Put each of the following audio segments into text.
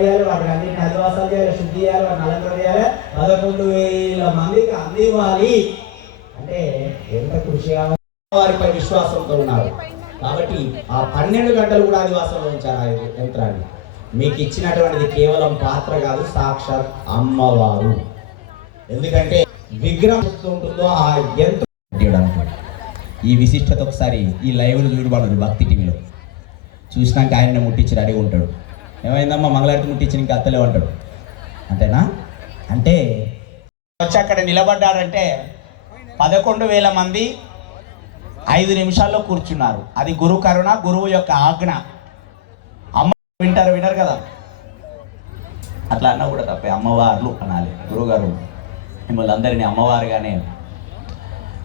చేయాలి వాటికి అధివాసాలు చేయాలి శుద్ధి చేయాలి వాటిని అలంకరణ చేయాలి పదకొండు వేల మందికి అందివ్వాలి. అంటే ఎంత కృషి వారిపై విశ్వాసంతో ఉన్నారు. కాబట్టి ఆ పన్నెండు గంటలు కూడా ఆదివాసంలో ఉంచారు ఆ యంత్రాన్ని. మీకు ఇచ్చినటువంటిది కేవలం పాత్ర కాదు సాక్షాత్ అమ్మవారు. ఎందుకంటే విగ్రహం ఉంటుందో ఆ యంత్రం ఈ విశిష్టత ఒకసారి ఈ లైవ్లో చూడబడదు భక్తి టీవీలో. చూసినాక ఆయన ముట్టించి రెడీ ఉంటాడు. ఏమైందమ్మా? మంగళారతి ముట్టించి ఇంకా అత్తలే అంటాడు అంతేనా? అంటే వచ్చి అక్కడ నిలబడ్డాడంటే పదకొండు వేల మంది ఐదు నిమిషాల్లో కూర్చున్నారు. అది గురు కరుణ గురువు యొక్క ఆజ్ఞ. అమ్మ వింటారు వినరు కదా? అట్లా అన్న కూడా తప్పే. అమ్మవార్లు అనాలి. గురుగారు మిమ్మల్ని అందరినీ అమ్మవారుగానే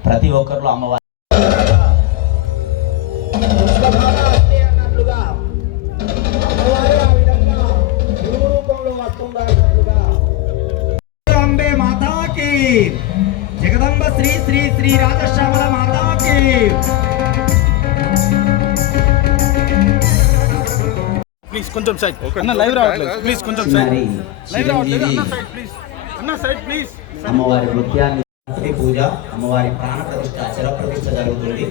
ప్రతి ఒక్కరిలో అమ్మవారు అంబే మాతాకి. జగదంబ శ్రీ శ్రీ శ్రీ రాజశ్యామల మాతాకి. ప్లీజ్ కొంచెం సైడ్ అన్న లైవ్ రావట్లేదు. ప్లీజ్ కొంచెం సైడ్ లైవ్ రావట్లేదు. అన్న సైడ్ ప్లీజ్ అన్న సైడ్ ప్లీజ్ అమ్మవారి నృత్యాన్ని పూజ అమ్మవారి ప్రాణ ప్రతిష్ట శర ప్రతిష్ట జరుగుతుంది.